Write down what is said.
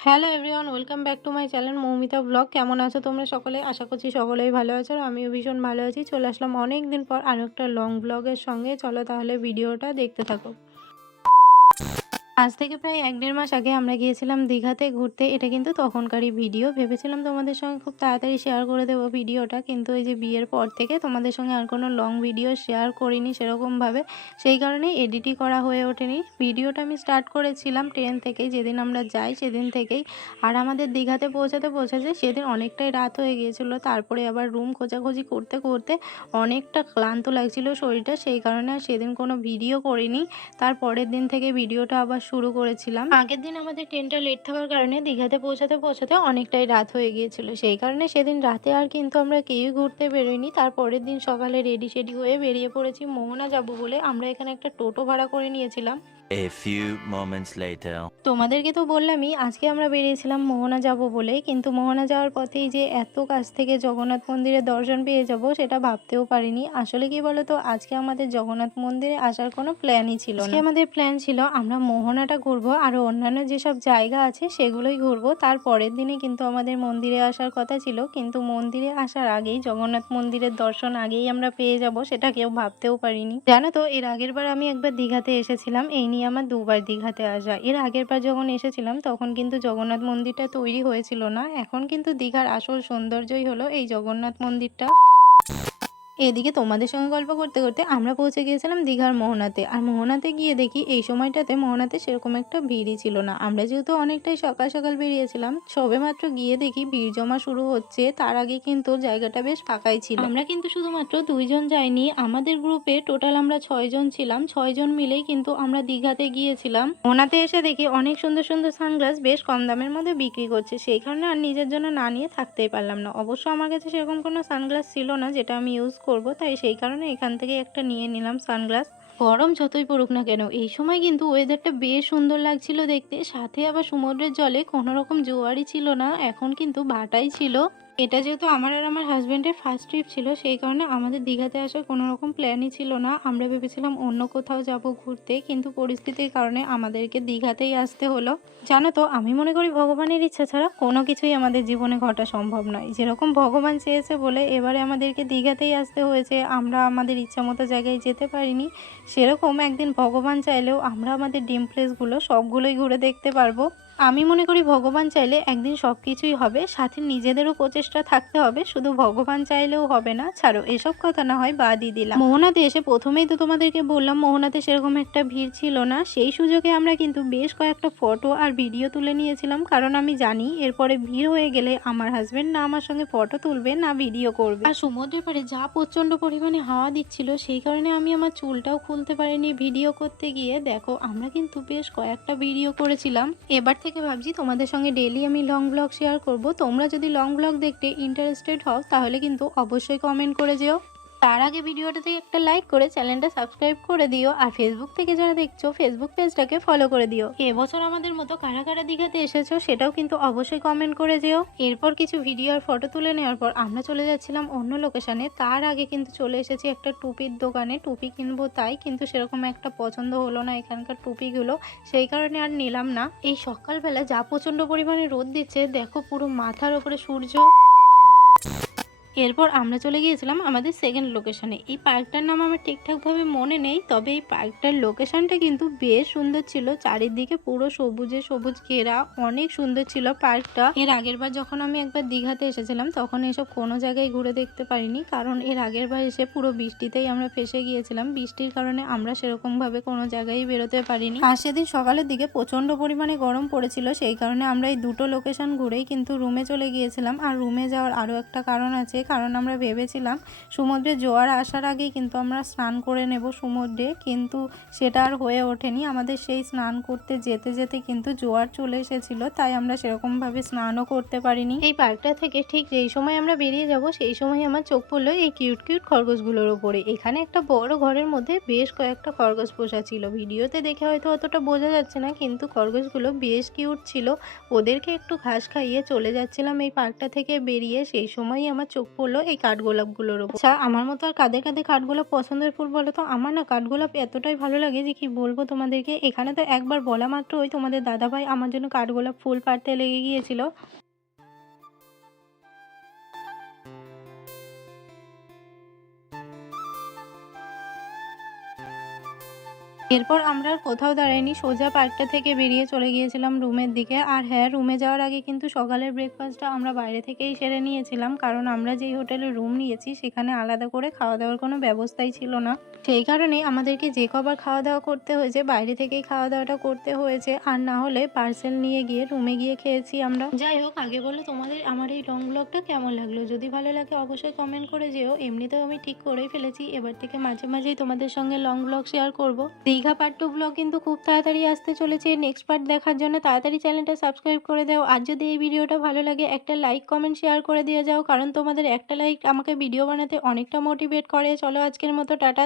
Hello everyone, welcome back to my channel Moumita blog. কেমন আছো তোমরা সকলে? আশা করছি সকলেই ভালো আছো আর আমিও ভীষণ ভালো আছি। চলে আসলাম অনেক দিন পর আরও একটা লং ব্লগের সঙ্গে। চলো তাহলে ভিডিওটা দেখতে থাকো। আজ থেকে প্রায় ১-১.৫ মাস আগে আমরা গিয়েছিলাম দীঘাতে ঘুরতে। এটা কিন্তু তখনকারই ভিডিও। ভেবেছিলাম তোমাদের সঙ্গে খুব তাড়াতাড়ি শেয়ার করে দেবো ভিডিওটা, কিন্তু এই যে বিয়ের পর থেকে তোমাদের সঙ্গে আর কোনো লং ভিডিও শেয়ার করিনি সেরকমভাবে। সেই কারণেই এডিটই করা হয়ে ওঠেনি। ভিডিওটা আমি স্টার্ট করেছিলাম ট্রেন থেকেই, যেদিন আমরা যাই সেদিন থেকেই। আর আমাদের দীঘাতে পৌঁছাতে সেদিন অনেকটাই রাত হয়ে গিয়েছিলো। তারপরে আবার রুম খোঁজাখুঁজি করতে করতে অনেকটা ক্লান্ত লাগছিল শরীরটা, সেই কারণে আর সেদিন কোনো ভিডিও করিনি। তার পরের দিন থেকে ভিডিওটা আবার শুরু করেছিলাম। আগের দিন আমাদের ট্রেনটা লেট থাকার কারণে দীঘাতে পৌঁছাতে অনেকটাই রাত হয়ে গিয়েছিল। সেই কারণে সেদিন রাতে আর কিন্তু আমরা কেউই ঘুরতে বেরোইনি। তার পরের দিন সকালে রেডি সেডি হয়ে বেরিয়ে পড়েছি মোহনা যাবো বলে। আমরা এখানে একটা টোটো ভাড়া করে নিয়েছিলাম। A few moments later. তোমাদেরকে তো বললামই আজকে আমরা বেরিয়েছিলাম মোহনা যাব বলে, কিন্তু মোহনা যাওয়ার পথেই যে এত কাছ থেকে জগন্নাথ মন্দিরের দর্শন পেয়ে যাব সেটা ভাবতেও পারিনি। আসলে কি বলতো, আজকে আমাদের জগন্নাথ মন্দিরে আসার কোনো প্ল্যানই ছিল না। আজকে আমাদের প্ল্যান ছিল আমরা মোহনাটা ঘুরবো আর অন্যান্য যেসব জায়গা আছে সেগুলোই ঘুরবো। তার পরের দিনে কিন্তু আমাদের মন্দিরে আসার কথা ছিল, কিন্তু মন্দিরে আসার আগেই জগন্নাথ মন্দিরের দর্শন আগেই আমরা পেয়ে যাব সেটা কেউ ভাবতেও পারিনি। জানো তো, এর আগের বার আমি একবার দীঘাতে এসেছিলাম, এই নিয়ে আমার দুবার দীঘাতে আসা। এর আগের বার যখন এসেছিলাম তখন কিন্তু জগন্নাথ মন্দিরটা তৈরি হয়েছিল না। এখন কিন্তু দীঘার আসল সৌন্দর্যই হলো এই জগন্নাথ মন্দিরটা। এদিকে তোমাদের সঙ্গে গল্প করতে করতে আমরা পৌঁছে গিয়েছিলাম দীঘার মোহনাতে। আর মোহনাতে গিয়ে দেখি এই সময়টাতে মোহনাতে সেরকম একটা ভিড়ই ছিল না। আমরা যেহেতু অনেকটাই সকাল সকাল বেরিয়েছিলাম, সবেমাত্র গিয়ে দেখি ভিড় জমা শুরু হচ্ছে। তার আগে কিন্তু জায়গাটা বেশ ফাঁকাই ছিল। আমরা কিন্তু শুধুমাত্র 2 জন যাইনি, আমাদের গ্রুপে টোটাল আমরা 6 জন ছিলাম। 6 জন মিলেই কিন্তু আমরা দীঘাতে গিয়েছিলাম। মোহনাতে এসে দেখি অনেক সুন্দর সুন্দর সানগ্লাস বেশ কম দামের মধ্যে বিক্রি করছে। সেই কারণে আর নিজের জন্য না নিয়ে থাকতেই পারলাম না। অবশ্য আমার কাছে সেরকম কোনো সানগ্লাস ছিল না যেটা আমি ইউজ করব, তাই সেই কারণে এখান থেকে একটা নিয়ে নিলাম সানগ্লাস। গরম যতই পড়ুক না কেন এই সময় কিন্তু ওয়েদারটা বেশ সুন্দর লাগছিল দেখতে। সাথে আবার সমুদ্রের জলে কোনো রকম জোয়ারই ছিল না, এখন কিন্তু ভাটাই ছিল। এটা যেহেতু আমার আর আমার হাজব্যান্ডের ফার্স্ট ট্রিপ ছিল, সেই কারণে আমাদের দীঘাতে আসার কোনো রকম প্ল্যানই ছিল না। আমরা ভেবেছিলাম অন্য কোথাও যাব ঘুরতে, কিন্তু পরিস্থিতির কারণে আমাদেরকে দীঘাতেই আসতে হলো। জানো তো, আমি মনে করি ভগবানের ইচ্ছা ছাড়া কোনো কিছুই আমাদের জীবনে ঘটা সম্ভব নয়। যেরকম ভগবান চেয়েছে বলে এবারে আমাদেরকে দীঘাতেই আসতে হয়েছে, আমরা আমাদের ইচ্ছা মতো জায়গায় যেতে পারিনি। সেরকম একদিন ভগবান চাইলেও আমরা আমাদের ড্রিম প্লেসগুলো সবগুলোই ঘুরে দেখতে পারবো। আমি মনে করি ভগবান চাইলে একদিন সব কিছুই হবে, সাথে নিজেদেরও প্রচেষ্টা থাকতে হবে। শুধু ভগবান চাইলেও হবে না। ছাড়ো এসব কথা, না হয় বাদই দিলাম। মোহনাতে এসে প্রথমেই তো তোমাদেরকে বললাম মোহনাতে সেরকম একটা ভিড় ছিল না। সেই সুযোগে আমরা কিন্তু বেশ কয়েকটা ফটো আর ভিডিও তুলে নিয়েছিলাম, কারণ আমি জানি এরপরে ভিড় হয়ে গেলে আমার হাজবেন্ড না আমার সঙ্গে ফটো তুলবে না ভিডিও করবে। আর সমুদ্রের পাড়ে যা প্রচন্ড পরিমাণে হাওয়া দিচ্ছিল, সেই কারণে আমি আমার চুলটাও খুলতে পারিনি ভিডিও করতে গিয়ে। দেখো আমরা কিন্তু বেশ কয়েকটা ভিডিও করেছিলাম। এবার থেকে ভাবছি তোমাদের সঙ্গে ডেইলি আমি লং ব্লগ শেয়ার করব। তোমরা যদি লং ব্লগ দেখতে ইন্টারেস্টেড হও তাহলে কিন্তু অবশ্যই কমেন্ট করে যেও। তার আগে ভিডিওটাতে একটা লাইক করে চ্যানেলটা সাবস্ক্রাইব করে দিও। আর ফেসবুক থেকে যারা দেখছো ফেসবুক পেজটাকে ফলো করে দিও। এবছর আমাদের মতো কারা কারা দীঘাতে এসেছো সেটাও কিন্তু অবশ্যই কমেন্ট করে যেও। এরপর কিছু ভিডিও আর ফটো তুলে নেওয়ার পর আমরা চলে যাচ্ছিলাম অন্য লোকেশনে। তার আগে কিন্তু চলে এসেছি একটা টুপির দোকানে, টুপি কিনবো তাই, কিন্তু সেরকম একটা পছন্দ হলো না এখানকার টুপিগুলো, সেই কারণে আর নিলাম না। এই সকালবেলা যা প্রচন্ড পরিমাণে রোদ দিচ্ছে, দেখো পুরো মাথার ওপরে সূর্য। এরপর আমরা চলে গিয়েছিলাম আমাদের সেকেন্ড লোকেশনে। এই পার্কটার নাম আমার ঠিকঠাকভাবে মনে নেই, তবে এই পার্কটার লোকেশনটা কিন্তু বেশ সুন্দর ছিল। চারিদিকে পুরো সবুজে সবুজ ঘেরা, অনেক সুন্দর ছিল পার্কটা। এর আগের বার যখন আমি একবার দীঘাতে এসেছিলাম তখন এসব কোনো জায়গায় ঘুরে দেখতে পারিনি, কারণ এর আগের বার এসে পুরো বৃষ্টিতেই আমরা ফেসে গিয়েছিলাম। বৃষ্টির কারণে আমরা সেরকমভাবে কোনো জায়গায় বেরোতে পারিনি। আর সেদিন সকালের দিকে প্রচণ্ড পরিমাণে গরম পড়েছিল, সেই কারণে আমরা এই দুটো লোকেশন ঘুরেই কিন্তু রুমে চলে গিয়েছিলাম। আর রুমে যাওয়ার আরও একটা কারণ আছে, কারণ আমরা ভেবেছিলাম সমুদ্রে জোয়ার আসার আগেই কিন্তু আমরা স্নান করে নেব সমুদ্রে, কিন্তু সেটা আর হয়ে ওঠেনি। আমাদের সেই স্নান করতে যেতে যেতে কিন্তু জোয়ার চলে এসেছিল, তাই আমরা সেরকমভাবে স্নানও করতে পারিনি। এই পার্কটা থেকে ঠিক যেই সময় আমরা বেরিয়ে যাব সেই সময় আমার চোখ পড়লো এই কিউট কিউট খরগোশগুলোর ওপরে। এখানে একটা বড় ঘরের মধ্যে বেশ কয়েকটা খরগোশ পোষা ছিল। ভিডিওতে দেখে হয়তো অতটা বোঝা যাচ্ছে না, কিন্তু খরগোশগুলো বেশ কিউট ছিল। ওদেরকে একটু ঘাস খাইয়ে চলে যাচ্ছিলাম এই পার্কটা থেকে বেরিয়ে, সেই সময়ই আমার চোখ পড়লো এই কাঠগোলাপগুলোর ওপর। আচ্ছা, আমার মতো আর কাদের কাদের কাঠগোলাপ পছন্দের ফুল বলো তো? আমার না কাঠগোলাপ এতটাই ভালো লাগে যে কি বলবো তোমাদেরকে। এখানে তো একবার বলা মাত্রই তোমাদের দাদাভাই আমার জন্য কাঠগোলাপ ফুল পাড়তে লেগে গিয়েছিল। এরপর আমরা আর কোথাও দাঁড়াইনি, সোজা পার্কটা থেকে বেরিয়ে চলে গিয়েছিলাম রুমের দিকে। আর হ্যাঁ, রুমে যাওয়ার আগে কিন্তু সকালের ব্রেকফাস্টটা আমরা বাইরে থেকেই সেরে নিয়েছিলাম, কারণ আমরা যেই হোটেলে রুম নিয়েছি সেখানে আলাদা করে খাওয়া দাওয়ার কোনো ব্যবস্থাই ছিল না। সেই কারণেই আমাদেরকে যে কবার খাওয়া দাওয়া করতে হয়েছে বাইরে থেকেই খাওয়া দাওয়াটা করতে হয়েছে, আর না হলে পার্সেল নিয়ে গিয়ে রুমে গিয়ে খেয়েছি আমরা। যাই হোক, আগে বলো তোমাদের আমার এই লং ব্লগটা কেমন লাগলো? যদি ভালো লাগে অবশ্যই কমেন্ট করে যেও। এমনিতেও আমি ঠিক করেই ফেলেছি এবার থেকে মাঝে মাঝেই তোমাদের সঙ্গে লং ব্লগ শেয়ার করব। দীঘা পার্ট 2 ব্লগ কিন্তু খুব তাড়াতাড়ি আসতে চলেছে। নেক্সট পার্ট দেখার জন্য তাড়াতাড়ি চ্যানেলটা সাবস্ক্রাইব করে দাও। আর যদি এই ভিডিওটা ভালো লাগে একটা লাইক কমেন্ট শেয়ার করে দিয়ে যাও, কারণ তোমাদের একটা লাইক আমাকে ভিডিও বানাতে অনেকটা মোটিভেট করে। চলো আজকের মতো টাটা।